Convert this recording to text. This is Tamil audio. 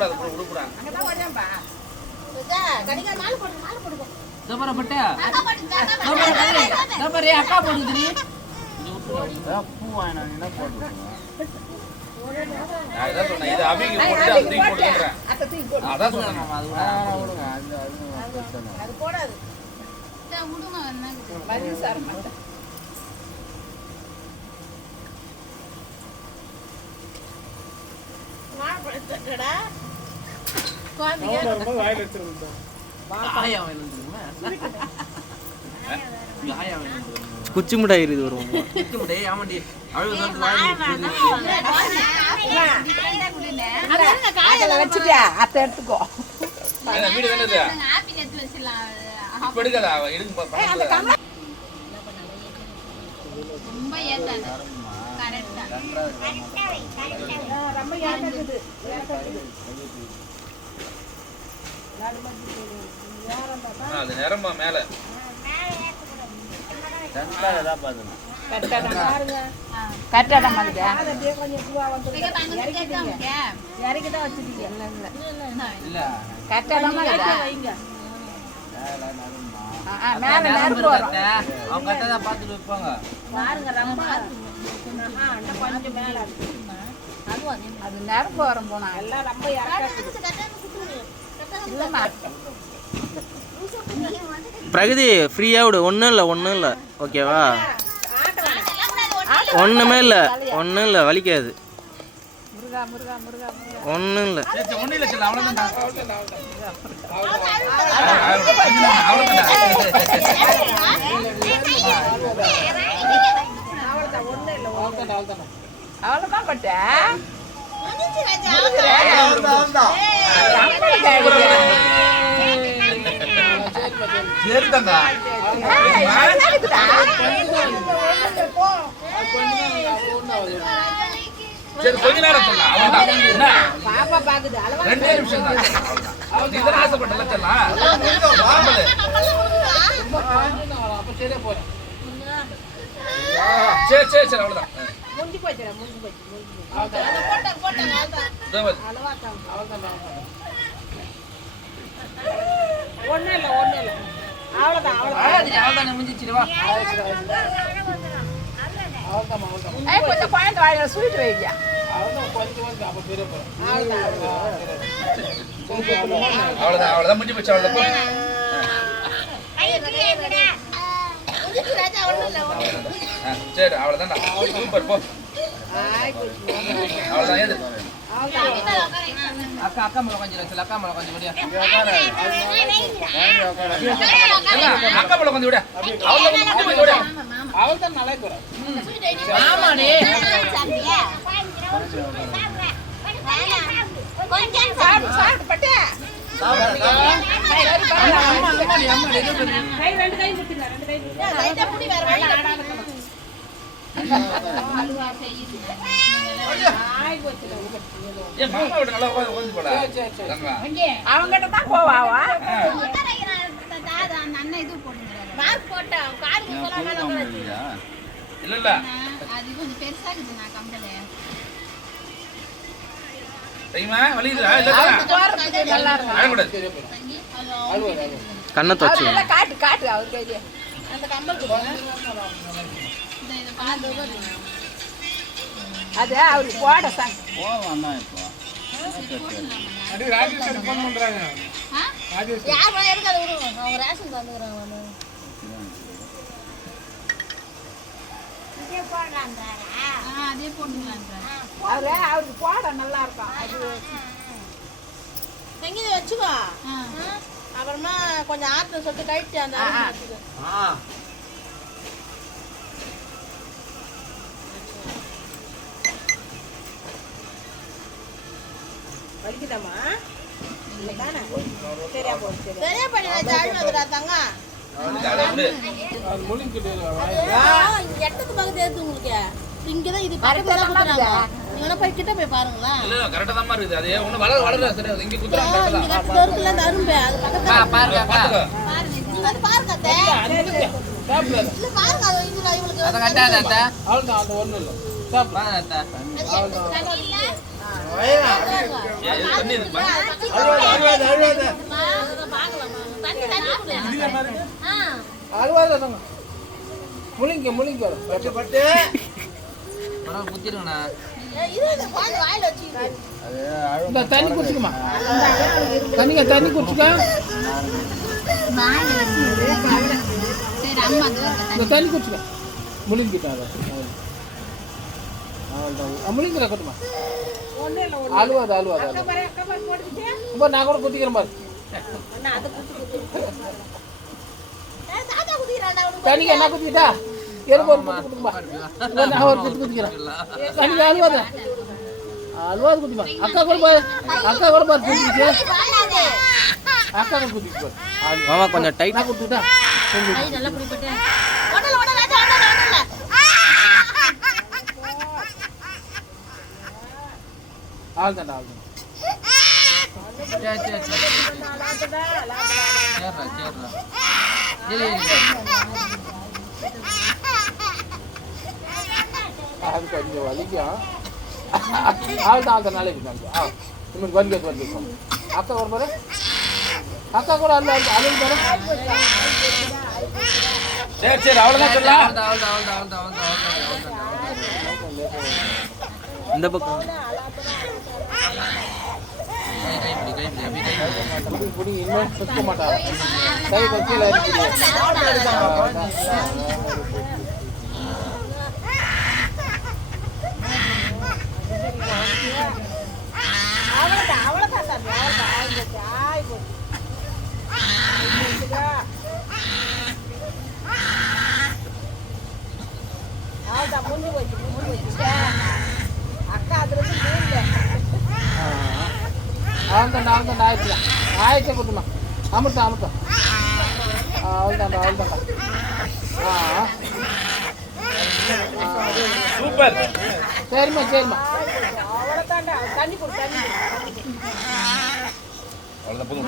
போடாத உடுப்புடா அங்க தான் வரேன்பா கடிங்க மாலை போடு தபர பட்டா தபர அக்கா போடுதுடி பூ வாங்கினா என்ன போடுறீங்க நான் இத சொன்னேன் இது அபிக்கு போட்டு அது தூக்கி போடுறேன் அத தூக்கி போடு அதான் சொன்னேன் விடுங்க அது போடாது விடுங்க வேணா மதி சார் மாட்டேன் நான் படுத்துடா ரொம்ப வாயில எடுத்துறோம் ஆயா வேணும்மா ஆயா வேணும் குச்சி முட்டாய் இருக்குது வரும் குச்சி முட்டாய் ஆமாடி அழுவு வந்து வாயில காயல வச்சிட்டியா அத எடுத்துக்கோ வீடு தானே ஆப்பிள் எடுத்து வச்சிரலாம் இப்ப எடுக்கதா எடுங்க ரொம்ப ஏத்தாது கரெக்ட்டா ரொம்ப ஏத்தாது அது நேரமா மேல சென்டரா பாத்துங்க கட்டடம் மாதிரி இறக்கி தான் வச்சிருக்கீங்க இல்ல கட்டடம் வைங்க மேல நெருப்பு வரும் அவங்க கட்டதா பாத்துட்டு வைப்பாங்க பாருங்க ரொம்ப கொஞ்சம் மேல அது நெருப்பு வரும் போனா எல்லாம் ரொம்ப இல்லமா பிரகதி ஃப்ரீயா விடு ஒன்றும் இல்லை ஓகேவா ஒன்றுமே இல்லை வலிக்காது முருகா முருகா முருகா ஒன்றும் இல்லை ஒண்ணு இல்ல சொல்ல அவ்வளவுதான் அவ்வளவுதான் பட்ட சேர்த்தங்க சரி கொஞ்ச நேரம் சொல்ல அவ்வளவுதான் பாப்பா பாக்குது 2 நிமிஷம் தான் நீ தான் ஆசைப்பட்டல சொல்லலாம் சரி சரி சரி அவ்வளவுதான் முஞ்சி போச்சுடா முஞ்சி போச்சு ஒண்ணு இல்ல அவ்வளவுதான் அவ்வளவுதான் முடிஞ்சிச்சு வா கொஞ்சம் குழந்தை வாயில ஸ்வீட் வைங்க அவ்வளவுதான் முடிஞ்சு போச்சு அவ்வளவுதான் சரி அவ்வளவுதான் சூப்பர் போ அவ்வளவுதான் ஏது அக்கா அக்கா மேல கொஞ்சம் வச்சு அக்கா மேல கொஞ்சம் விடியா அக்கா போல கொஞ்சம் விட அவ்வளவுதான் அவள்தான் நல்லா இருக்கிறான் ஆமாடி பட்டே அவங்கிட்ட தான் போவாவா அண்ணன் இது போட்டு இல்ல இல்ல அது கொஞ்சம் பெருசா இருக்குது நான் கம்பல தெரியுமா வலிக்குதா இல்ல நல்லா இருக்கும் அழக்கூடாது கண்ணை தச்சு காட்டு காட்டு அவர் கையில அந்த கம்பல் அது அவருக்கு போட சாங் போவான் தான் இப்போ அடி ராஜேஷ் ஃபோன் பண்றாங்க ராஜேஷ் யார் வா எடுக்காத விடுங்க அவங்க ரேஷன் தந்துக்கறாங்க வந்து இதே போடலாம்ங்கறா அதே போட்டுக்கலாம்ங்கற அவருக்கு போட நல்லா இருக்கும் அது எங்க வச்சுக்கோ அப்புறமா கொஞ்சம் ஆத்துல சொட்டு கைட்டி அந்த வலிக்குதாமா இல்லதானே சரியா போச்சு சரியா பண்ணி அழுவதுடா தங்க அது முழிங்கிட்டு எட்டத்து பக்கத்துல இருக்கு உங்களுக்கு இங்கதான் இது பக்கத்துல தான் குத்துறாங்க நீங்க போய் கிட்ட போய் பாருங்களா இல்ல கரெக்ட்டா தான் இருக்கு அது ஒண்ணு வளர சரி இங்க குத்துறாங்க இங்க கரெக்ட்டா இருக்குல அந்த அரும்பு அது பக்கத்துல பாருங்க பாத்துக்கோ நீங்க வந்து பாருங்க அத்தை இல்ல பாருங்க அது இவங்களுக்கு அத கட்டாத அத்தை அவள்தான் அந்த ஒண்ணு இல்ல சாப்பிடு பாருங்க அத்தை ஏ தண்ணி இருக்குமா? அழுவாத முழுங்க முழுங்க பட்டு பரவாயில்ல குத்திருங்கண்ணா. இந்த தண்ணி குடிச்சுக்குமா தண்ணி குடிச்சுக்க சரி அம்மா இந்த தண்ணி குடிச்சுக்க முழுங்கிட்டாங்க முழுங்கிற கட்டுமா அழுவாது நான் கூட குத்திக்கிறேன் பாரு தண்ணிக்கு என்ன குத்திக்கிட்டா எனக்கு ஒரு குத்து குத்துக்குமா நான் ஒரு குத்து குத்திக்கிறேன் தண்ணிக்கு அழுவாது குத்திமா அக்கா கூட பாரு குத்திக்கிச்சு அக்கா கூட குத்திச்சு பாரு மாமா கொஞ்சம் டைட். நான் குத்துக்கிட்டா ஆள்தாண்டா சரி அது கொஞ்சம் வலிக்கும் ஆள்தான் நாளைக்கு இன்னும் வலிக்கும் அக்கா ஒரு பாரு அக்கா கூட அழுது பாரு சரி அவ்வளவுதான் சொல்லலாம். இந்த பக்கம் இப்படி இன்னும் சுத்த மாட்டாங்க கை கீழே அவள்தான் ஆயிடுச்சு கொடுத்துமா அமுட்டம் அவள்தாண்டா சூப்பர். சரிம்மா அவ்வளவுதான் போதும்.